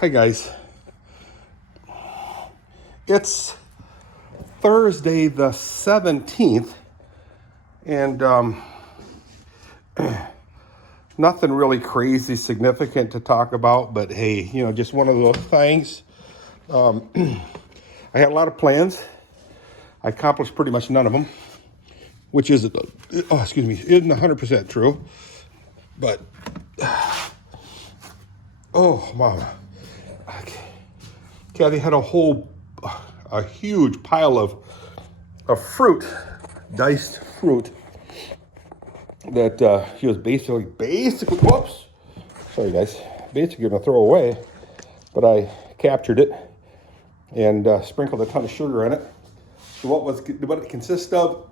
Hi guys, it's Thursday the 17th and nothing really crazy significant to talk about, but hey, you know, just one of those things. I had a lot of plans. I accomplished pretty much none of them, which isn't 100% true, but oh wow. Kathy had a huge pile of fruit, diced fruit, that she was basically, whoops, sorry guys, basically gonna throw away, but I captured it and sprinkled a ton of sugar in it. So what it consists of,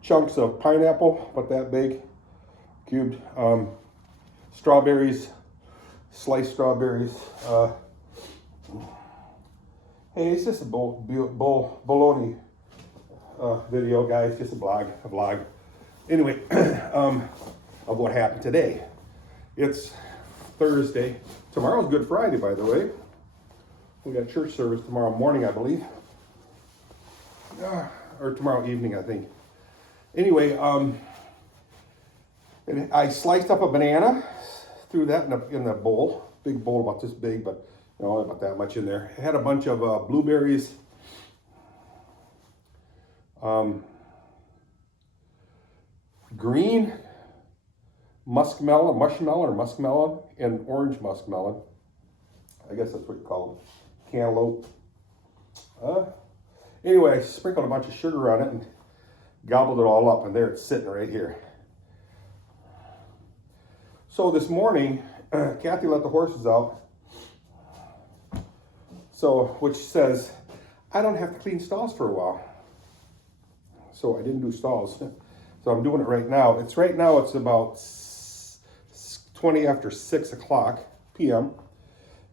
chunks of pineapple, about that big, cubed, strawberries, sliced strawberries, hey, it's just a bologna video, guys, just a vlog. Anyway, of what happened today. It's Thursday. Tomorrow's Good Friday, by the way. We got church service tomorrow morning, I believe. Or tomorrow evening, I think. Anyway, and I sliced up a banana, threw that in the bowl. Big bowl about this big, but you know, about that much in there. It had a bunch of blueberries, green muskmelon, and orange muskmelon. I guess that's what you call them, cantaloupe. Anyway, I sprinkled a bunch of sugar on it and gobbled it all up, and there it's sitting right here. So this morning, Kathy let the horses out. So, which says, I don't have to clean stalls for a while. So I didn't do stalls. So I'm doing it right now. It's about 20 after 6 o'clock p.m.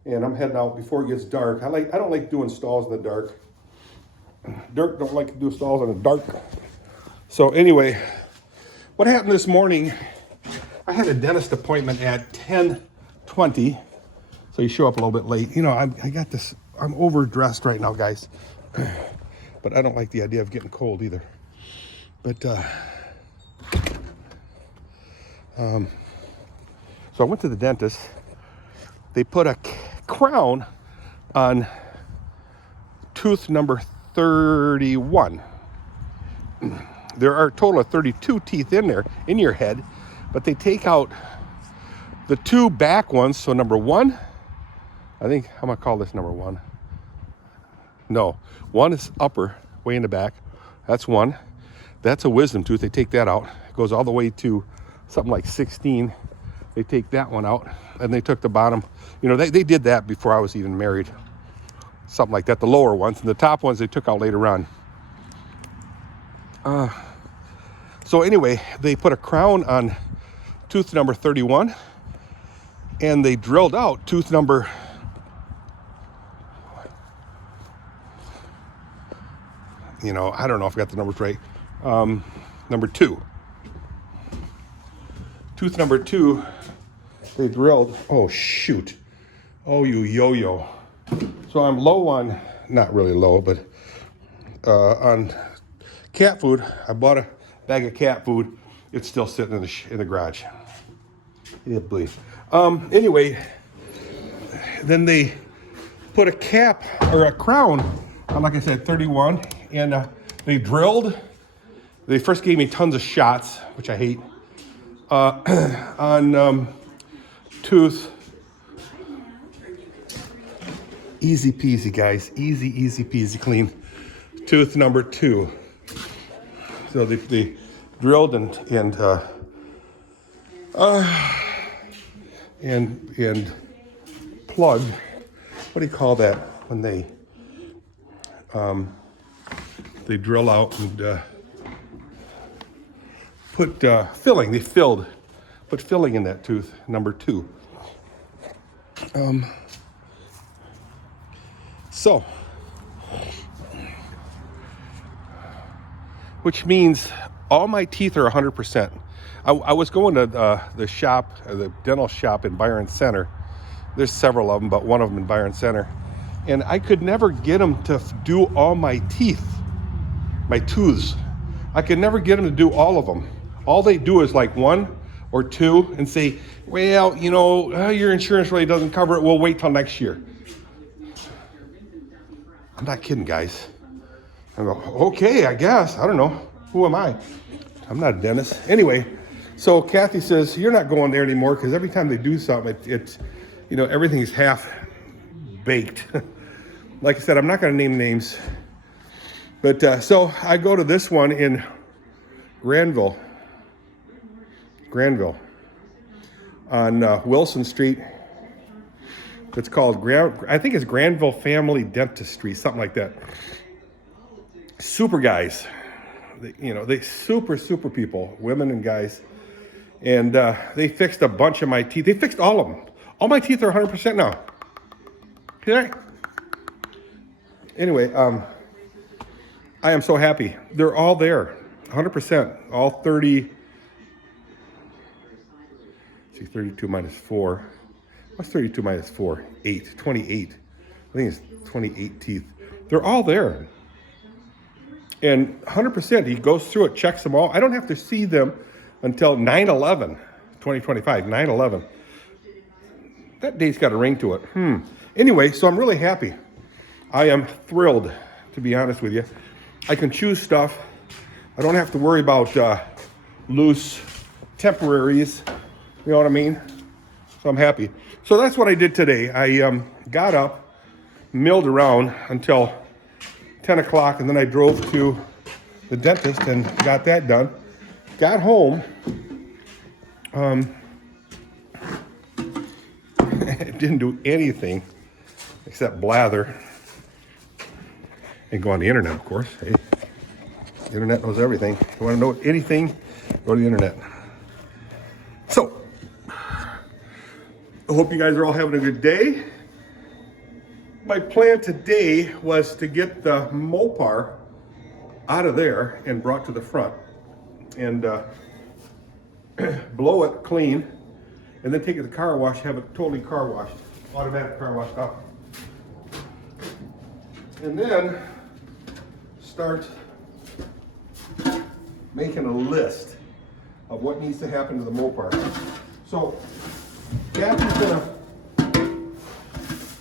And I'm heading out before it gets dark. I don't like doing stalls in the dark. Dirk don't like to do stalls in the dark. So anyway, what happened this morning, I had a dentist appointment at 10:20. So you show up a little bit late. You know, I got this, I'm overdressed right now, guys. But I don't like the idea of getting cold either. But, so I went to the dentist. They put a crown on tooth number 31. There are a total of 32 teeth in there, in your head, but they take out the two back ones. So number one, I think I'm gonna call this number one. No, one is upper, way in the back. That's one. That's a wisdom tooth. They take that out. It goes all the way to something like 16. They take that one out, and they took the bottom. You know, they did that before I was even married. Something like that, the lower ones. And the top ones they took out later on. So anyway, they put a crown on tooth number 31, and they drilled out tooth number, you know, I don't know if I got the numbers right. Number 2. Tooth number 2, they drilled, oh shoot. Oh, you yo-yo. So I'm low on, not really low, but on cat food. I bought a bag of cat food. It's still sitting in the garage. Yeah, please. Anyway, then they put a cap or a crown on, like I said, 31, and they drilled. They first gave me tons of shots, which I hate, on tooth. Easy peasy, guys. Easy peasy clean. Tooth number 2. So they drilled and plugged. What do you call that when they drill out and put filling? They put filling in that tooth number 2. So, which means all my teeth are 100%. I was going to the shop, the dental shop in Byron Center, There's several of them, but one of them in Byron Center. And I could never get them to do all my teeth, my tooths. I could never get them to do all of them. All they do is like one or two and say, well, you know, your insurance really doesn't cover it. We'll wait till next year. I'm not kidding, guys. I go, okay, I guess. I don't know. Who am I? I'm not a dentist. Anyway, so Kathy says, you're not going there anymore because every time they do something, it's, you know, everything's half baked. Like I said, I'm not going to name names. But so I go to this one in Granville on Wilson Street. It's called, I think it's Granville Family Dentistry, something like that. Super guys, you know, they super people, women and guys. And they fixed a bunch of my teeth. They fixed all of them. All my teeth are 100% now. Okay. Anyway, I am so happy. They're all there, 100%. All 30. See, 32 minus 4. What's 32 minus 4? 8. 28. I think it's 28 teeth. They're all there. And 100%, he goes through it, checks them all. I don't have to see them until 9/11, 2025, 9/11. That date's got a ring to it. Anyway, so I'm really happy. I am thrilled, to be honest with you. I can choose stuff. I don't have to worry about loose temporaries. You know what I mean? So I'm happy. So that's what I did today. I got up, milled around until 10 o'clock, and then I drove to the dentist and got that done. Got home. Didn't do anything except blather and go on the internet, of course. Hey, the internet knows everything. If you want to know anything, go to the internet. So, I hope you guys are all having a good day. My plan today was to get the Mopar out of there and brought to the front and blow it clean and then take it to the car wash, have it totally car washed, automatic car washed up. And then start making a list of what needs to happen to the Mopar. So Kathy's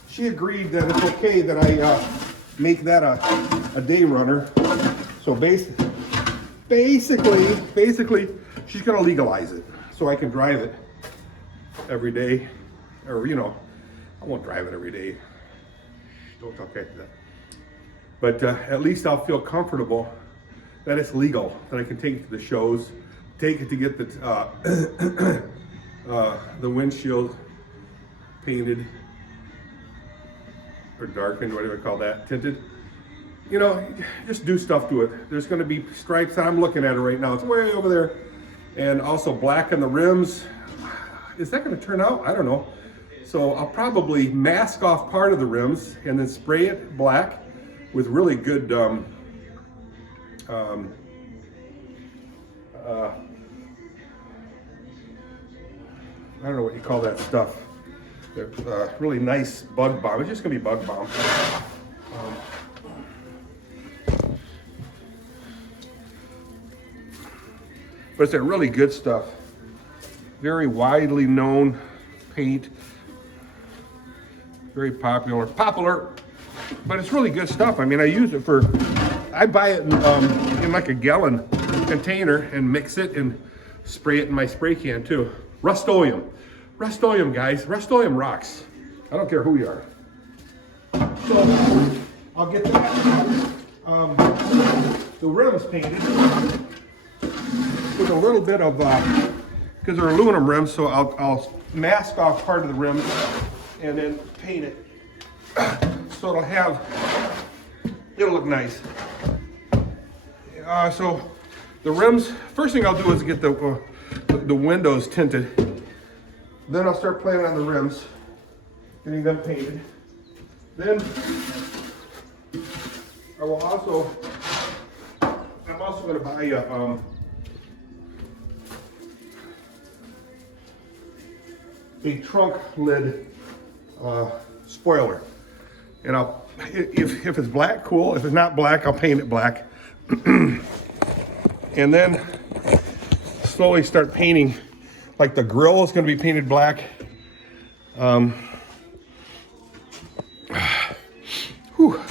she agreed that it's okay that I make that a day runner. So basically, she's gonna legalize it so I can drive it every day, or you know, I won't drive it every day. Don't talk like that. But at least I'll feel comfortable that it's legal, that I can take it to the shows, take it to get the windshield painted or darkened, whatever you call that, tinted. You know, just do stuff to it. There's going to be stripes. I'm looking at it right now. It's way over there. And also blacken the rims. Is that going to turn out? I don't know. So I'll probably mask off part of the rims and then spray it black with really good I don't know what you call that stuff. Really nice bug bomb. It's just gonna be bug bomb. But it's a really good stuff. Very widely known paint. Very popular, but it's really good stuff. I mean, I use it I buy it in like a gallon container and mix it and spray it in my spray can too. Rust-Oleum, guys. Rust-Oleum rocks. I don't care who you are. So I'll get that. The rims painted with a little bit of, because they're aluminum rims, so I'll mask off part of the rim and then paint it. So it'll look nice. So the rims, first thing I'll do is get the windows tinted. Then I'll start planning on the rims, getting them painted. Then I'm also going to buy a trunk lid spoiler. And if it's black, cool. If it's not black, I'll paint it black. And then slowly start painting. Like the grill is going to be painted black. Whew.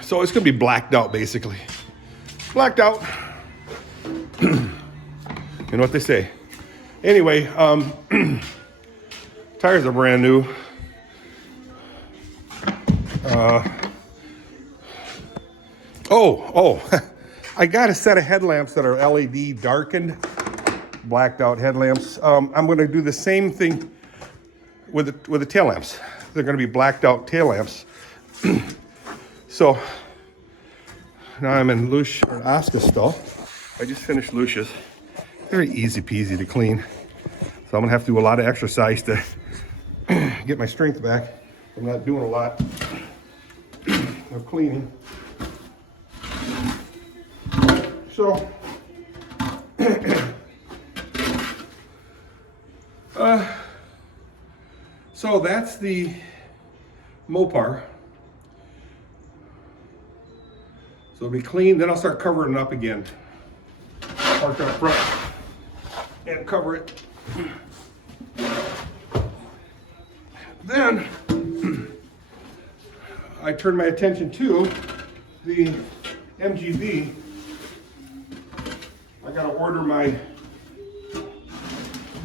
So it's going to be blacked out, basically. Blacked out. You know what they say. Anyway, tires are brand new. I got a set of headlamps that are LED darkened, blacked out headlamps. I'm going to do the same thing with the tail lamps. They're going to be blacked out tail lamps. So now I'm in Oscar's stall. I just finished Lucia's. Very easy peasy to clean. So I'm gonna have to do a lot of exercise to get my strength back. I'm not doing a lot of cleaning. So, so that's the Mopar. So it'll be clean, then I'll start covering it up again. Park up front and cover it. Then I turn my attention to the MGB. I gotta order my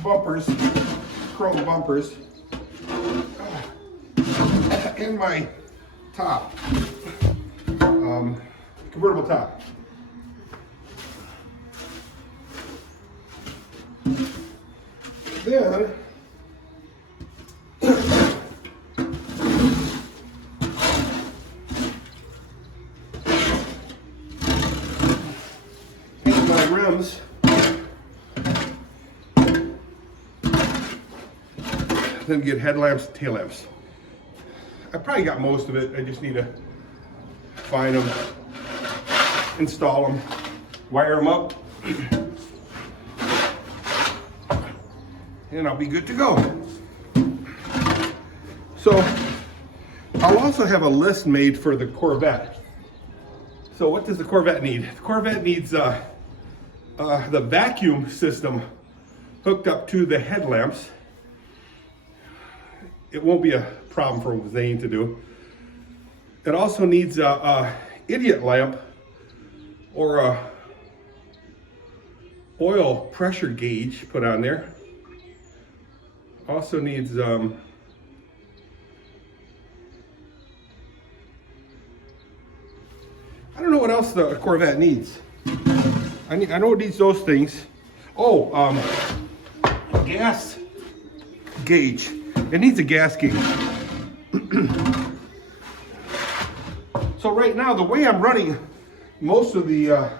bumpers, chrome bumpers, and my top, convertible top. Then paint my rims. Then get headlamps and tail lamps. I probably got most of it. I just need to find them, install them, wire them up, and I'll be good to go. So I'll also have a list made for the Corvette. So what does the Corvette need? The Corvette needs the vacuum system hooked up to the headlamps. It won't be a problem for Zane to do. It also needs a idiot lamp or a oil pressure gauge put on there. Also needs I don't know what else the Corvette needs. I know it needs those things. Oh, gas gauge. It needs a gas gauge. So right now, the way I'm running most of the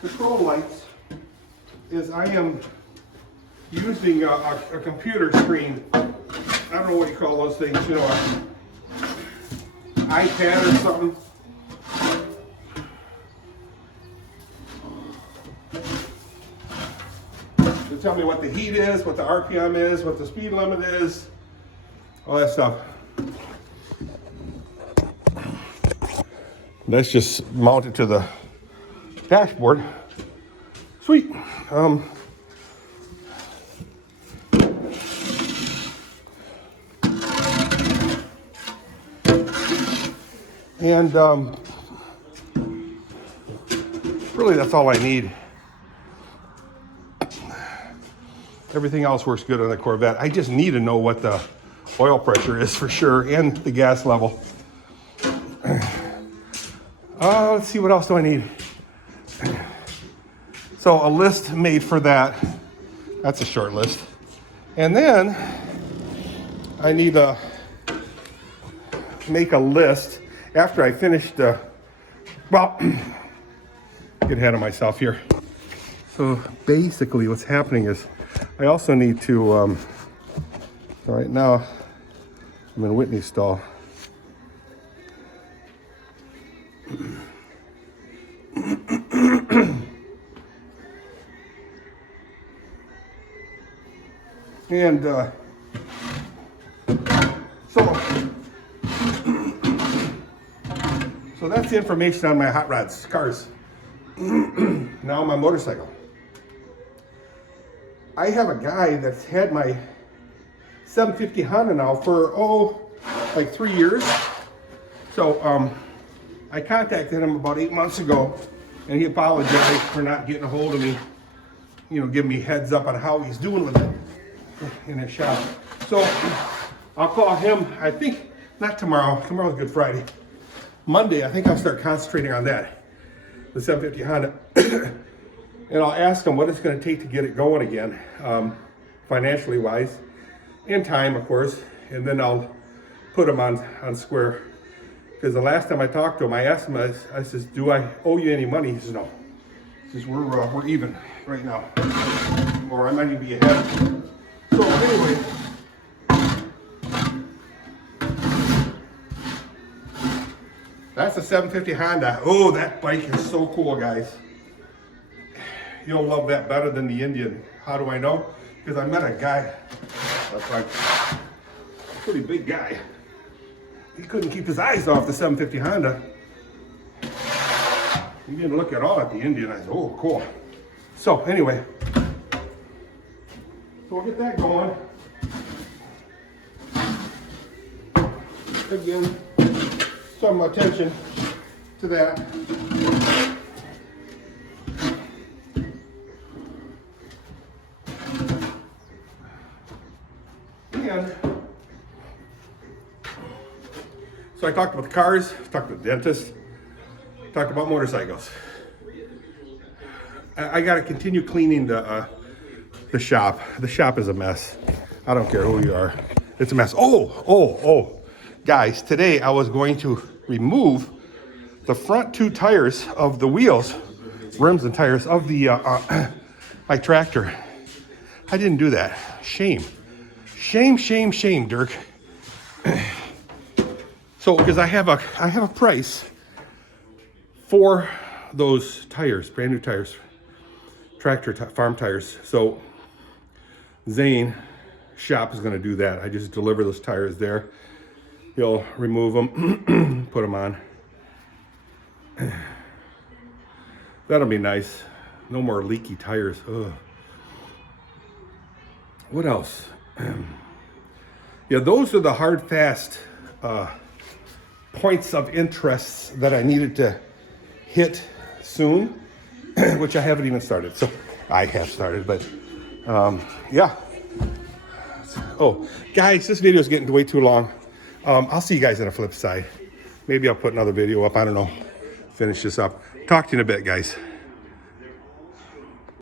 control lights is I am using a computer screen. I don't know what you call those things, you know, an iPad or something. To tell me what the heat is, what the RPM is, what the speed limit is, all that stuff. That's just mounted to the dashboard. Sweet. And really that's all I need. Everything else works good on the Corvette. I just need to know what the oil pressure is for sure and the gas level. Let's see, what else do I need? So a list made for that. That's a short list. And then I need to make a list after I finish the, well, get ahead of myself here. So basically what's happening is I also need to, right now I'm in Whitney's stall. And so that's the information on my hot rods, cars. Now my motorcycle. I have a guy that's had my 750 Honda now for, like 3 years. So I contacted him about 8 months ago, and he apologized for not getting a hold of me, you know, giving me heads up on how he's doing with it in his shop. So I'll call him, I think, not tomorrow. Tomorrow's Good Friday. Monday, I think I'll start concentrating on that, the 750 Honda. And I'll ask him what it's going to take to get it going again, financially wise, and time, of course. And then I'll put him on square. Because the last time I talked to him, I asked him, I says, do I owe you any money? He says, no. He says, we're even right now. Or I might even be ahead. So anyway, that's a 750 Honda. Oh, that bike is so cool, guys. You'll love that better than the Indian. How do I know? Because I met a guy, that's like a pretty big guy. He couldn't keep his eyes off the 750 Honda. He didn't look at all at the Indian. I said, oh, cool. So anyway, so we'll get that going. Again, some attention to that. And so I talked about the cars, talked about the dentist, talked about motorcycles. I got to continue cleaning the shop. The shop is a mess. I don't care who you are. It's a mess. Oh. Guys, today I was going to remove the front two tires of the wheels, rims and tires of the my tractor. I didn't do that. Shame, Dirk. So, because I have a price for those tires, brand new tires, tractor farm tires. So Zane shop is going to do that. I just deliver those tires there. He'll remove them, put them on. That'll be nice. No more leaky tires. Ugh. What else? Yeah, those are the hard, fast points of interest that I needed to hit soon, which I haven't even started. So I have started, but yeah. Oh, guys, this video is getting way too long. I'll see you guys on the flip side. Maybe I'll put another video up. I don't know. Finish this up. Talk to you in a bit, guys.